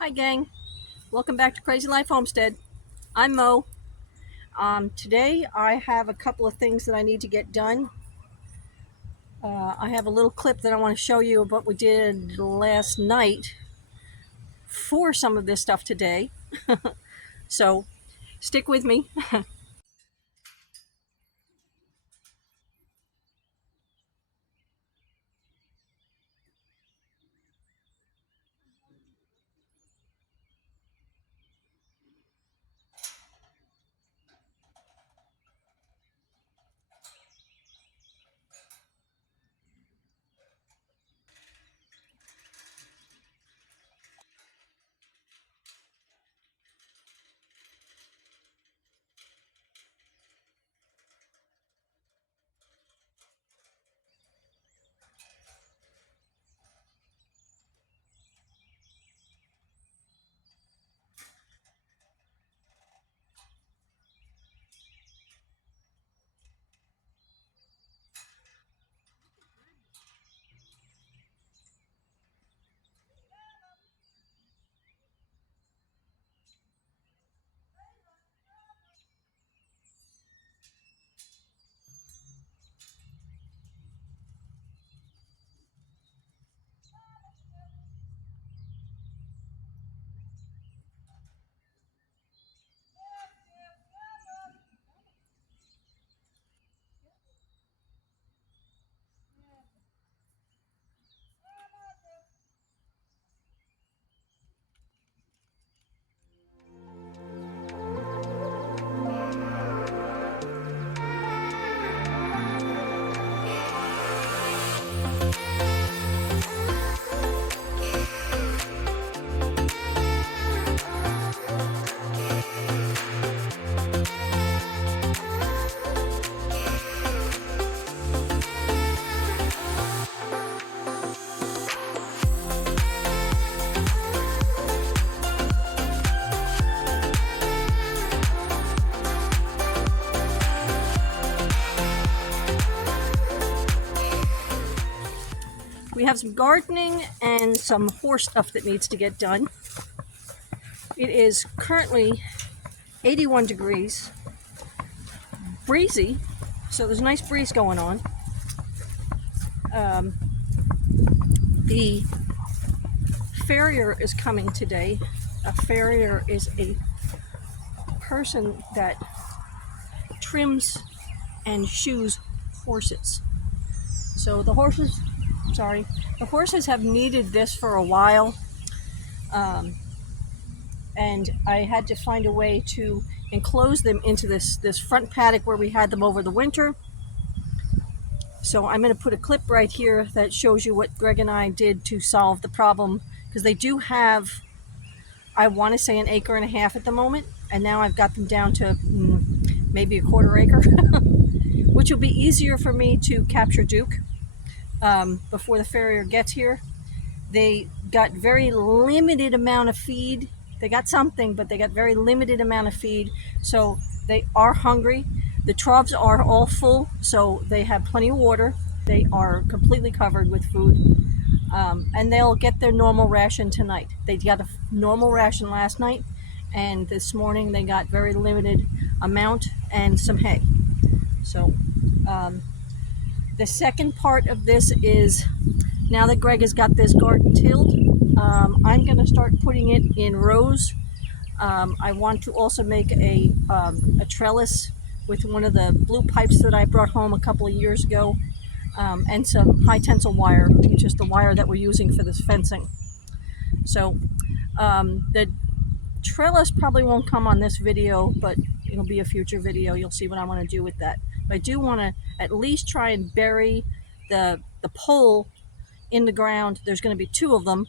Hi gang, welcome back to Crazy Life Homestead. I'm Mo. Today I have a couple of things that I need to get done. I have a little clip that I want to show you of what we did last night for some of this stuff today. So stick with me. We have some gardening and some horse stuff that needs to get done. It is currently 81 degrees, breezy, so there's a nice breeze going on. The farrier is coming today. A farrier is a person that trims and shoes horses. So the horses have needed this for a while, and I had to find a way to enclose them into this front paddock where we had them over the winter. So I'm going to put a clip right here that shows you what Greg and I did to solve the problem, because they do have, I want to say, 1.5 acres at the moment, and now I've got them down to maybe 1/4 acre, which will be easier for me to capture Duke before the farrier gets here. They got very limited amount of feed. They got something, but they got very limited amount of feed, so they are hungry. The troughs are all full, so they have plenty of water. They are completely covered with food, and they'll get their normal ration tonight. They got a normal ration last night, and this morning they got very limited amount and some hay. So the second part of this is, now that Greg has got this garden tilled, I'm going to start putting it in rows. I want to also make a trellis with one of the blue pipes that I brought home a couple of years ago, and some high tensile wire, which is the wire that we're using for this fencing. So the trellis probably won't come on this video, but it'll be a future video. You'll see what I want to do with that. But I do want to at least try and bury the pole in the ground. There's going to be 2 of them.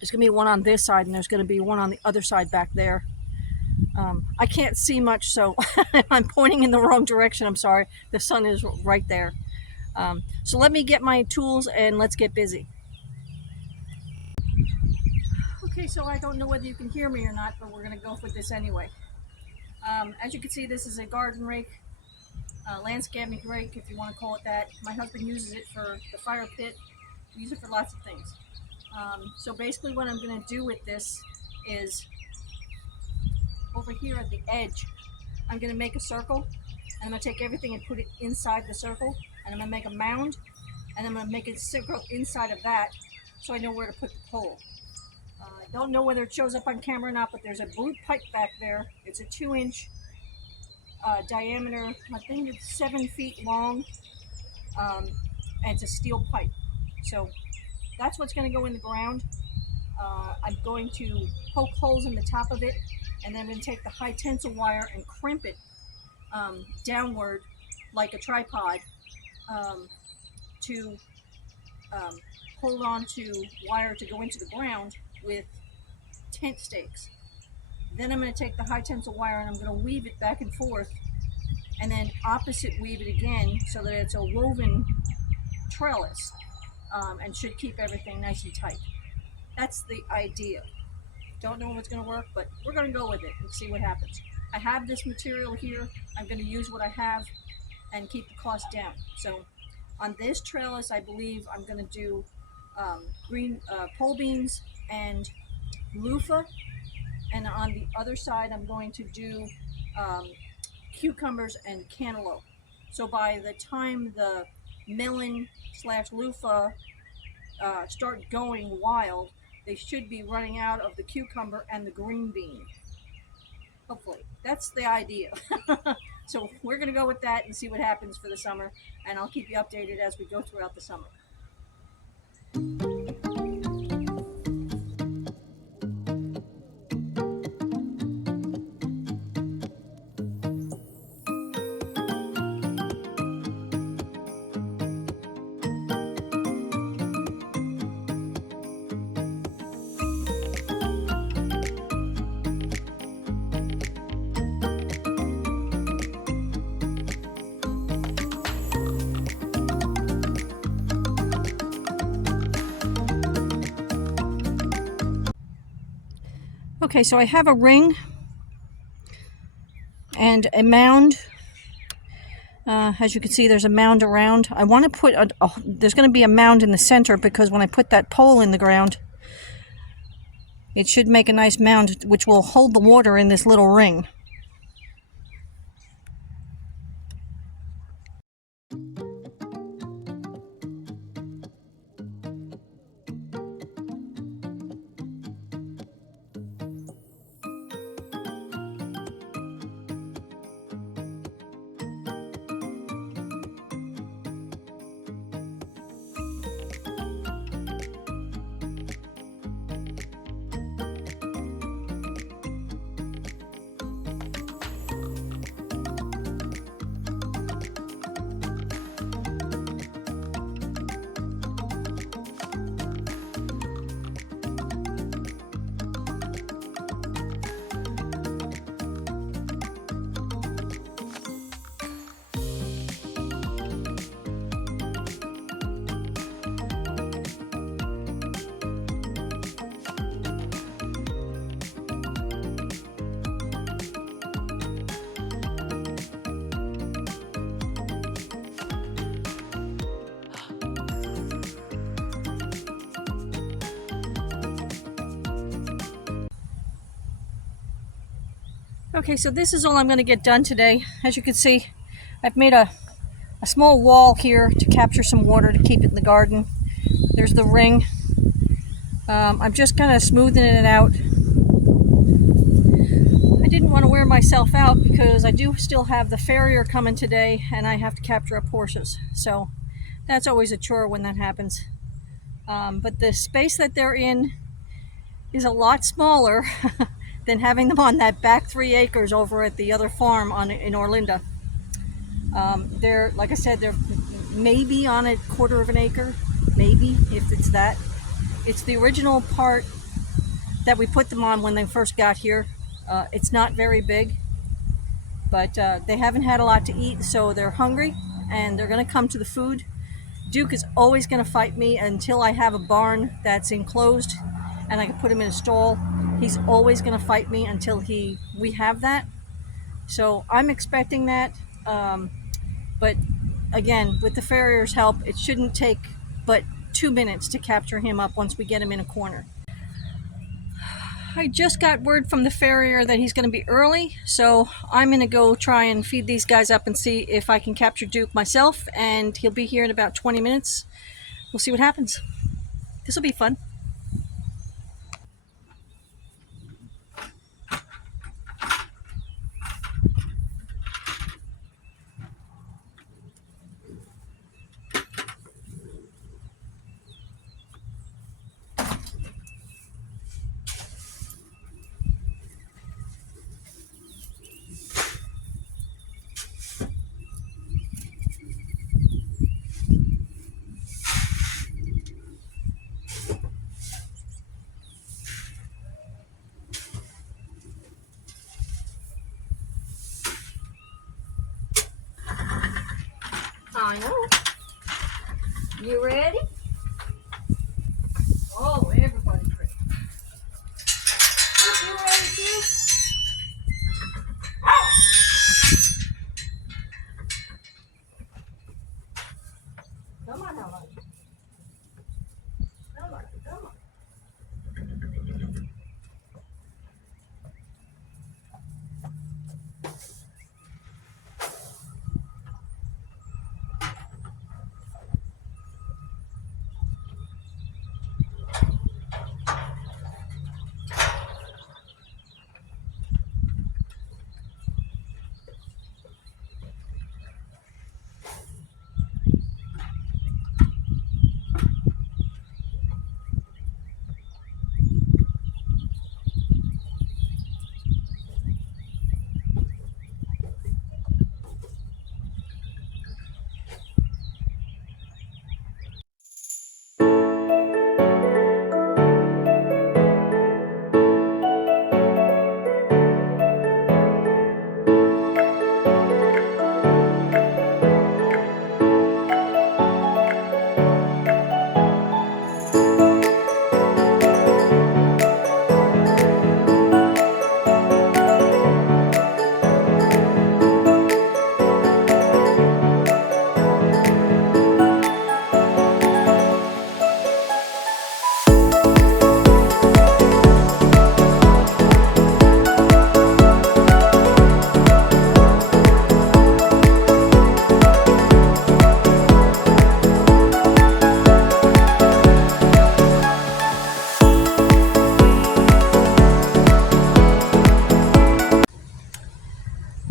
There's going to be one on this side, and there's going to be one on the other side back there. I can't see much, so I'm pointing in the wrong direction. I'm sorry. The sun is right there. So let me get my tools and let's get busy. Okay, so I don't know whether you can hear me or not, but we're going to go with this anyway. As you can see, this is a garden rake, landscaping rake, if you want to call it that. My husband uses it for the fire pit. We use it for lots of things. So basically what I'm going to do with this is over here at the edge, I'm going to make a circle, and I'm going to take everything and put it inside the circle, and I'm going to make a mound, and I'm going to make a circle inside of that so I know where to put the pole. I don't know whether it shows up on camera or not, but there's a blue pipe back there. It's a 2-inch diameter. I think it's 7 feet long, and it's a steel pipe. So that's what's going to go in the ground. I'm going to poke holes in the top of it, and then I'm going to take the high tensile wire and crimp it downward like a tripod to hold on to wire to go into the ground with tent stakes. Then I'm going to take the high tensile wire and I'm going to weave it back and forth, and then opposite weave it again so that it's a woven trellis, and should keep everything nice and tight. That's the idea. Don't know if it's going to work, but we're going to go with it and see what happens. I have this material here. I'm going to use what I have and keep the cost down. So on this trellis, I believe I'm going to do green pole beans and loofah, and on the other side I'm going to do cucumbers and cantaloupe. So by the time the melon / loofah start going wild, they should be running out of the cucumber and the green bean. Hopefully. That's the idea. So we're going to go with that and see what happens for the summer, and I'll keep you updated as we go throughout the summer. Okay, so I have a ring and a mound. As you can see, there's a mound around. I want to put there's going to be a mound in the center, because when I put that pole in the ground, it should make a nice mound which will hold the water in this little ring. Okay, so this is all I'm going to get done today. As you can see, I've made a small wall here to capture some water to keep it in the garden. There's the ring. I'm just kind of smoothing it out. I didn't want to wear myself out because I do still have the farrier coming today, and I have to capture up horses. So that's always a chore when that happens. But the space that they're in is a lot smaller than having them on that back 3 acres over at the other farm in Orlinda. They're, like I said, they're maybe on a 1/4 of an acre, maybe, if it's that. It's the original part that we put them on when they first got here. It's not very big, but they haven't had a lot to eat, so they're hungry, and they're going to come to the food. Duke is always going to fight me until I have a barn that's enclosed and I can put him in a stall. He's always going to fight me until we have that. So I'm expecting that. But again, with the farrier's help, it shouldn't take but 2 minutes to capture him up once we get him in a corner. I just got word from the farrier that he's going to be early, so I'm going to go try and feed these guys up and see if I can capture Duke myself, and he'll be here in about 20 minutes. We'll see what happens. This will be fun. I know. You ready? Oh, everybody's ready. You ready too? Come on, Helen. Come on, come on.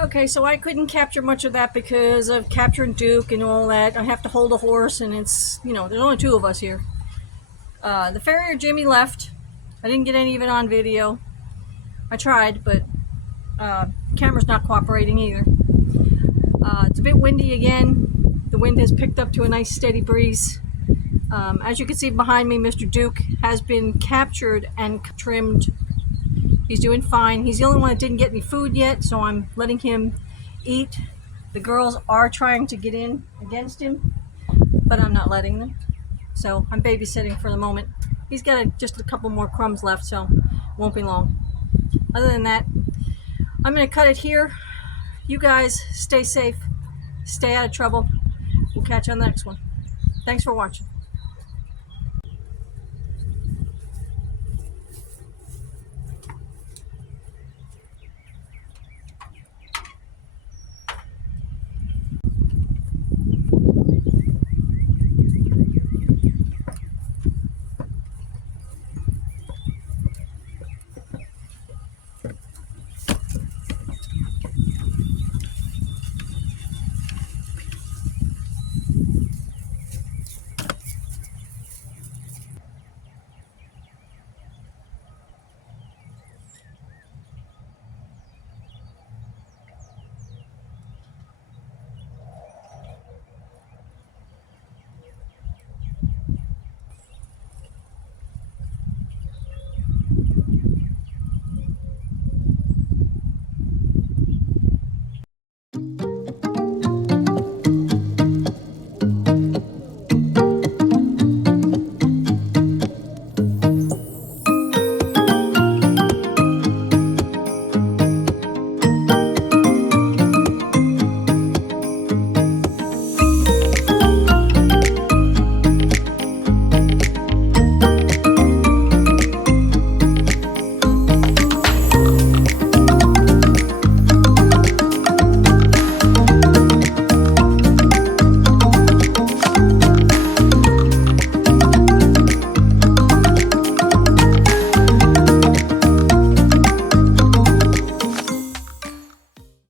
Okay, so I couldn't capture much of that because of capturing Duke and all that. I have to hold a horse, and it's, you know, there's only 2 of us here. The farrier Jimmy left. I didn't get any of it on video. I tried, but camera's not cooperating either. It's a bit windy again. The wind has picked up to a nice steady breeze. As you can see behind me, Mr. Duke has been captured and trimmed. He's doing fine. He's the only one that didn't get any food yet, so I'm letting him eat. The girls are trying to get in against him, but I'm not letting them. So I'm babysitting for the moment. He's got just a couple more crumbs left, so it won't be long. Other than that, I'm going to cut it here. You guys stay safe, stay out of trouble. We'll catch you on the next one. Thanks for watching.